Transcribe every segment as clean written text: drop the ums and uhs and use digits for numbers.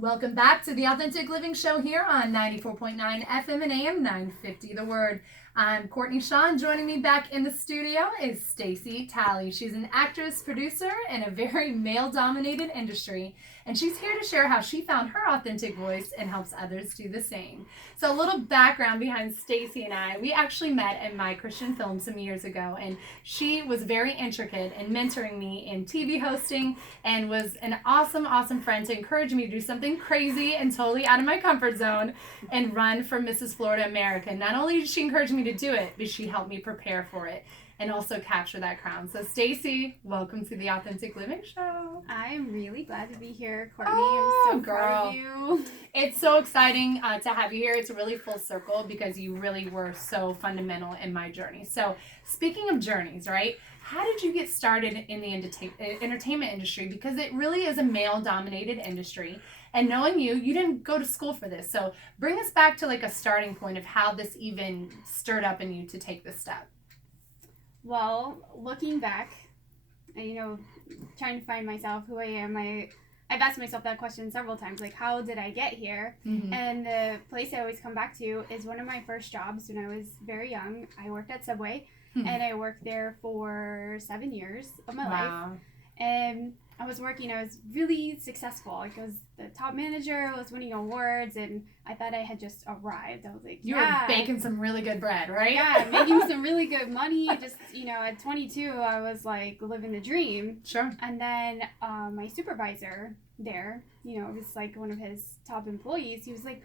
Welcome back to the Authentic Living Show here on 94.9 FM and AM 950 The Word. I'm Courtney Shaw, and joining me back in the studio is Staci Talley. She's an actress, producer in a very male-dominated industry, and she's here to share how she found her authentic voice and helps others do the same. So a little background behind Staci and I. We actually met at My Christian Film some years ago, and she was very intricate in mentoring me in TV hosting and was an awesome friend to encourage me to do something crazy and totally out of my comfort zone and run for Mrs. Florida America. Not only did she encourage me to do it, but she helped me prepare for it and also capture that crown. So Staci, welcome to the Authentic Living Show. I'm really glad to be here, Courtney. I'm so proud of you. It's so exciting to have you here. It's really full circle because you really were so fundamental in my journey. So speaking of journeys, right? How did you get started in the entertainment industry? Because it really is a male-dominated industry. And knowing you didn't go to school for this. So bring us back to like a starting point of how this even stirred up in you to take this step. Well, looking back, trying to find myself, who I am, I've asked myself that question several times, like, how did I get here? Mm-hmm. And the place I always come back to is one of my first jobs when I was very young. I worked at Subway, and I worked there for 7 years of my life. And I was really successful. Like, I was the top manager, I was winning awards, and I thought I had just arrived. I was like, You were baking some really good bread, right? Yeah, making some really good money. Just, at 22, I was like living the dream. Sure. And then my supervisor there, it was like one of his top employees. He was like,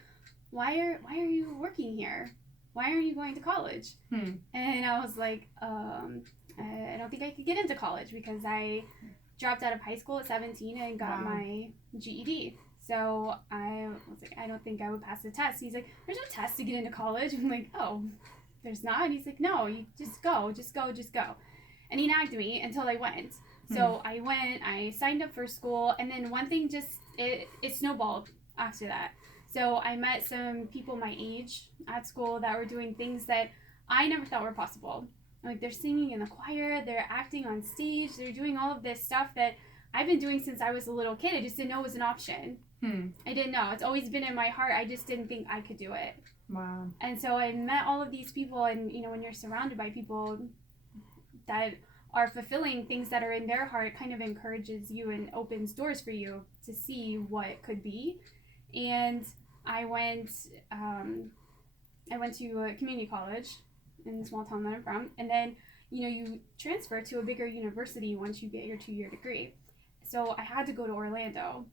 why are you working here? Why aren't you going to college? And I was like, I don't think I could get into college because I dropped out of high school at 17 and got my GED. So I was like, I don't think I would pass the test. He's like, there's no test to get into college. I'm like, oh, there's not? And he's like, no, you just go. And he nagged me until I went. So I went, I signed up for school, and then one thing it snowballed after that. So I met some people my age at school that were doing things that I never thought were possible. Like, they're singing in the choir, they're acting on stage, they're doing all of this stuff that I've been doing since I was a little kid. I just didn't know it was an option. I didn't know. It's always been in my heart. I just didn't think I could do it. Wow. And so I met all of these people, and, when you're surrounded by people that are fulfilling things that are in their heart, it kind of encourages you and opens doors for you to see what it could be. And I went to a community college in the small town that I'm from, and then you transfer to a bigger university once you get your 2-year degree. So I had to go to Orlando,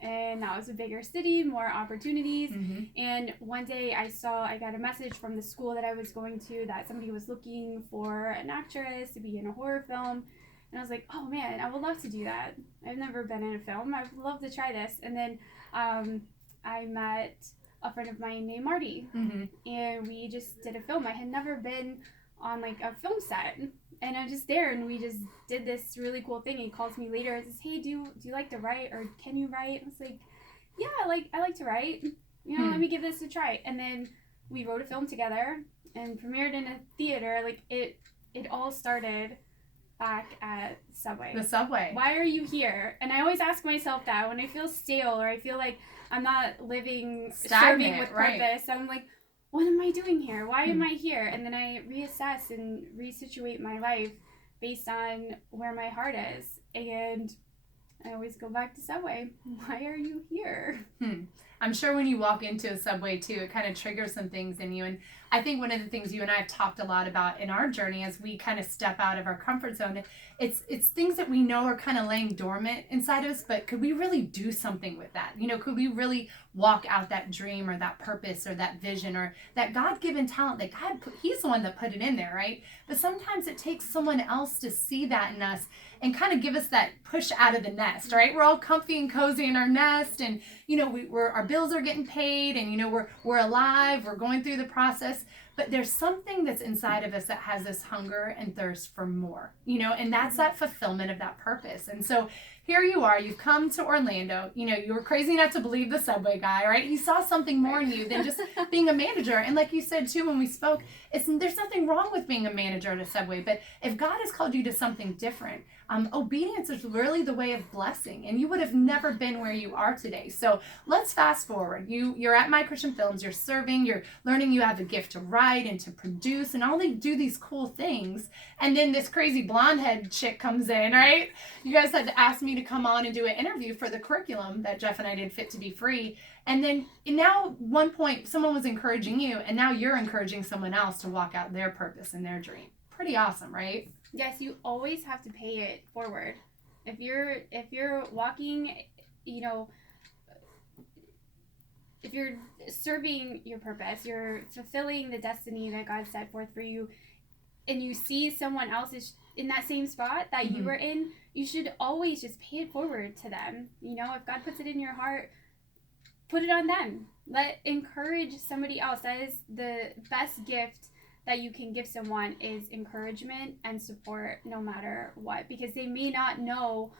and that was a bigger city, more opportunities. And one day I got a message from the school that I was going to that somebody was looking for an actress to be in a horror film, and I was like, oh man, I would love to do that. I've never been in a film. I'd love to try this. And then I met a friend of mine named Marty, and we just did a film. I had never been on like a film set, and I'm just there, and we just did this really cool thing. He calls me later and says, hey, do you like to write, or can you write? I was like, yeah, I like to write, let me give this a try. And then we wrote a film together and premiered in a theater. Like, it all started back at Subway. The Subway. Why are you here? And I always ask myself that when I feel stale, or I feel like I'm not serving with purpose. I'm like, what am I doing here? Why am I here? And then I reassess and resituate my life based on where my heart is. And I always go back to Subway. Why are you here? I'm sure when you walk into a Subway too, it kind of triggers some things in you. And I think one of the things you and I have talked a lot about in our journey as we kind of step out of our comfort zone, it's things that we know are kind of laying dormant inside of us, but could we really do something with that? Could we really walk out that dream or that purpose or that vision or that God-given talent that He's the one that put it in there, right? But sometimes it takes someone else to see that in us and kind of give us that push out of the nest, right? We're all comfy and cozy in our nest, and our bills are getting paid, and we're alive, we're going through the process. but there's something that's inside of us that has this hunger and thirst for more, and that's that fulfillment of that purpose. And so here you are, you've come to Orlando, you were crazy enough to believe the Subway guy, right? He saw something more in you than just being a manager. And like you said too, when we spoke, there's nothing wrong with being a manager at a Subway, but if God has called you to something different, obedience is really the way of blessing, and you would have never been where you are today. So let's fast forward. You're at My Christian Films, you're serving, you're learning, you have a gift to write and to produce and all they do these cool things. And then this crazy blonde head chick comes in, right? You guys had asked me to come on and do an interview for the curriculum that Jeff and I did, Fit to Be Free. And then now one point someone was encouraging you, and now you're encouraging someone else to walk out their purpose and their dream. Pretty awesome, right? Yes, you always have to pay it forward. If you're walking, if you're serving your purpose, you're fulfilling the destiny that God set forth for you, and you see someone else is in that same spot that you were in, you should always just pay it forward to them. If God puts it in your heart, put it on them. Encourage somebody else. That is the best gift that you can give someone, is encouragement and support, no matter what, because they may not know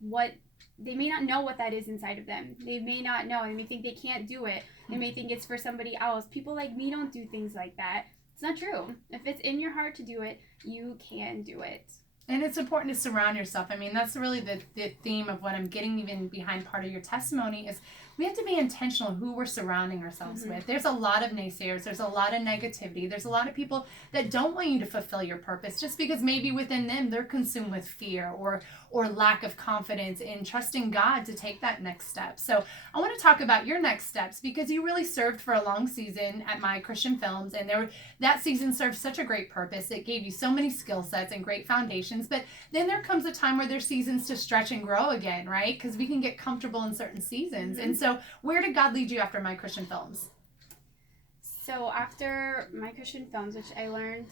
what that is inside of them. They may not know. They may think they can't do it. They may think it's for somebody else. People like me don't do things like that. It's not true. If it's in your heart to do it, you can do it. And it's important to surround yourself. I mean, that's really the theme of what I'm getting even behind part of your testimony is we have to be intentional who we're surrounding ourselves with. There's a lot of naysayers. There's a lot of negativity. There's a lot of people that don't want you to fulfill your purpose just because maybe within them they're consumed with fear or lack of confidence in trusting God to take that next step. So I want to talk about your next steps because you really served for a long season at My Christian Films, and that season served such a great purpose. It gave you so many skill sets and great foundations, but then there comes a time where there's seasons to stretch and grow again, right? Because we can get comfortable in certain seasons. And so where did God lead you after My Christian Films? So after My Christian Films, which I learned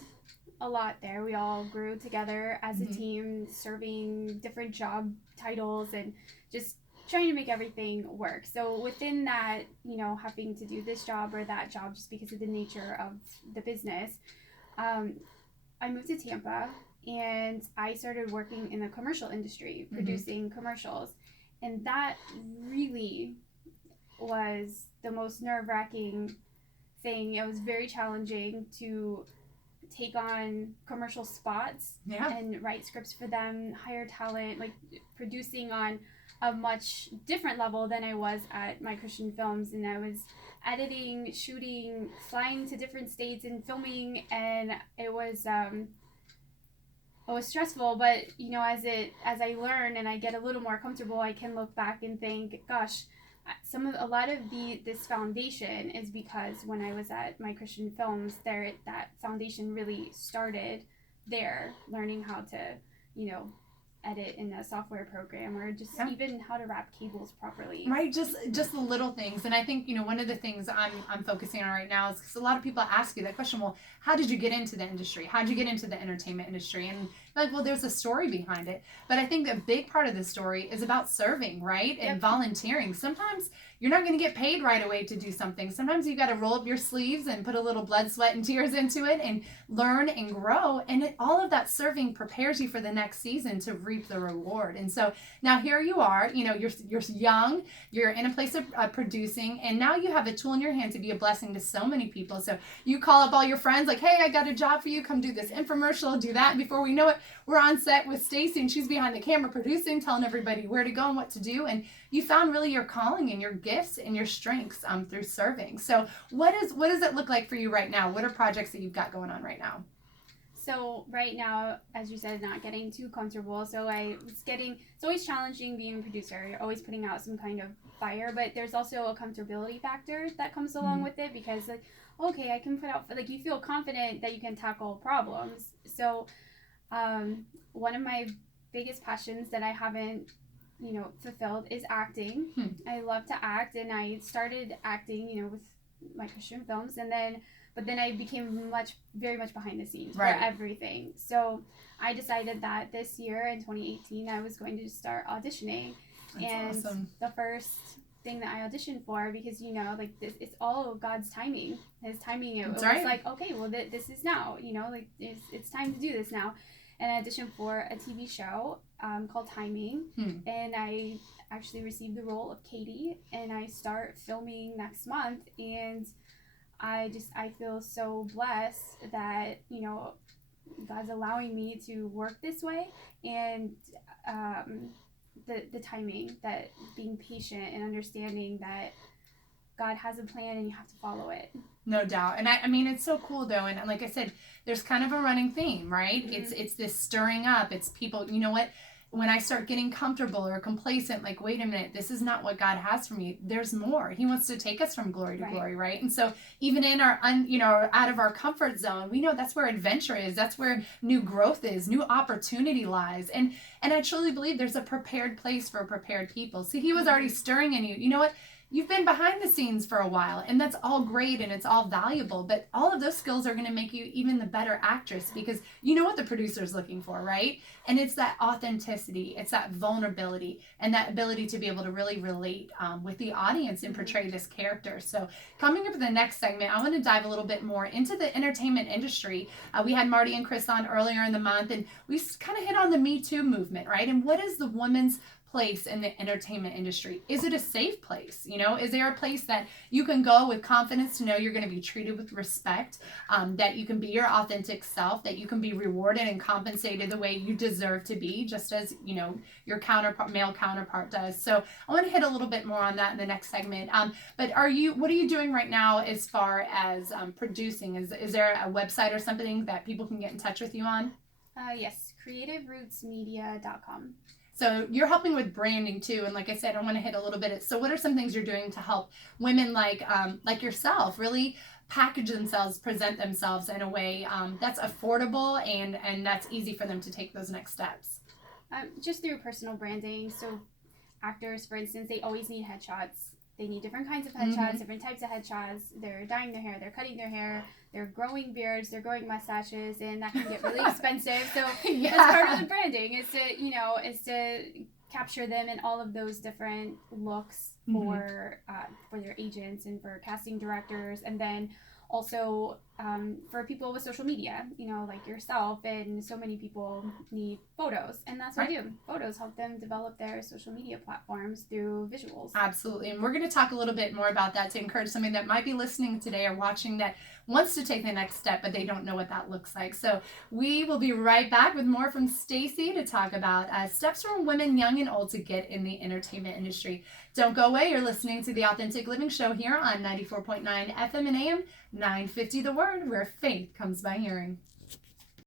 a lot there, we all grew together as a team, serving different job titles and just trying to make everything work. So within that, having to do this job or that job just because of the nature of the business, I moved to Tampa and I started working in the commercial industry, producing commercials. And that really was the most nerve-wracking thing. It was very challenging to take on commercial spots and write scripts for them, hire talent, like producing on a much different level than I was at My Christian Films. And I was editing, shooting, flying to different states and filming, and it was stressful, but as I learn and I get a little more comfortable, I can look back and think, gosh, a lot of this foundation is because when I was at My Christian Films, that foundation really started there, learning how to, edit in a software program or just even how to wrap cables properly. Right, just the little things. And I think, one of the things I'm focusing on right now is because a lot of people ask you that question, well, how did you get into the industry? How did you get into the entertainment industry? And like, well, there's a story behind it. But I think a big part of the story is about serving, right? And volunteering. Sometimes you're not going to get paid right away to do something. Sometimes you got to roll up your sleeves and put a little blood, sweat, and tears into it and learn and grow. And all of that serving prepares you for the next season to reap the reward. And so now here you are, you're young, you're in a place of producing, and now you have a tool in your hand to be a blessing to so many people. So you call up all your friends like, hey, I got a job for you. Come do this infomercial, do that. And before we know it, we're on set with Staci, and she's behind the camera producing, telling everybody where to go and what to do. And you found really your calling and your gifts and your strengths through serving. So what does it look like for you right now? What are projects that you've got going on right now? So right now, as you said, not getting too comfortable. So it's always challenging being a producer. You're always putting out some kind of fire, but there's also a comfortability factor that comes along with it because okay, I can put out, you feel confident that you can tackle problems. So one of my biggest passions that I haven't fulfilled is acting. I love to act, and I started acting with My Christian Films, but then I became very much behind the scenes for everything. So I decided that this year in 2018 I was going to start auditioning. That's awesome. The first thing that I auditioned for because, you know, like this, it's all God's timing. His timing, it was right. like, okay, well, this is now, you know, like it's time to do this now. And I auditioned for a TV show called Timing, and I actually received the role of Katie, and I start filming next month, and I feel so blessed that, you know, God's allowing me to work this way, and the timing, that being patient and understanding that God has a plan and you have to follow it. No doubt. And I mean, it's so cool though. And like I said, there's kind of a running theme, right? It's this stirring up. It's people, you know what? When I start getting comfortable or complacent, like, wait a minute, this is not what God has for me. There's more. He wants to take us from glory to glory, right? And so even in our, out of our comfort zone, we know that's where adventure is. That's where new growth is, new opportunity lies. And I truly believe there's a prepared place for prepared people. See, he was already stirring in you. You know what? You've been behind the scenes for a while, and that's all great and it's all valuable, but all of those skills are going to make you even the better actress because you know what the producer's looking for, right? And it's that authenticity, it's that vulnerability, and that ability to be able to really relate with the audience and portray this character. So coming up in the next segment, I want to dive a little bit more into the entertainment industry. We had Marty and Chris on earlier in the month, and we kind of hit on the Me Too movement, right? And what is the woman's place in the entertainment industry? Is it a safe place? You know, is there a place that you can go with confidence to know you're going to be treated with respect, that you can be your authentic self, that you can be rewarded and compensated the way you deserve to be, just as, you know, your male counterpart does. So I want to hit a little bit more on that in the next segment. But what are you doing right now as far as producing? Is there a website or something that people can get in touch with you on? Yes, creativerootsmedia.com. So you're helping with branding too, and like I said, I want to hit a little bit. So what are some things you're doing to help women like yourself really package themselves, present themselves in a way that's affordable and that's easy for them to take those next steps? Just through personal branding. So actors, for instance, they always need headshots. They need different kinds of headshots, different types of headshots. They're dyeing their hair, they're cutting their hair, they're growing beards, they're growing mustaches, and that can get really expensive. So that's part of the branding, is to capture them in all of those different looks for their agents and for casting directors, and then also for people with social media, you know, like yourself, and so many people need photos, and that's what I do. Photos help them develop their social media platforms through visuals. Absolutely, and we're going to talk a little bit more about that to encourage somebody that might be listening today or watching that wants to take the next step, but they don't know what that looks like. So we will be right back with more from Staci to talk about steps for women young and old to get in the entertainment industry. Don't go away. You're listening to the Authentic Living Show here on 94.9 FM and AM 950 The Word, where faith comes by hearing.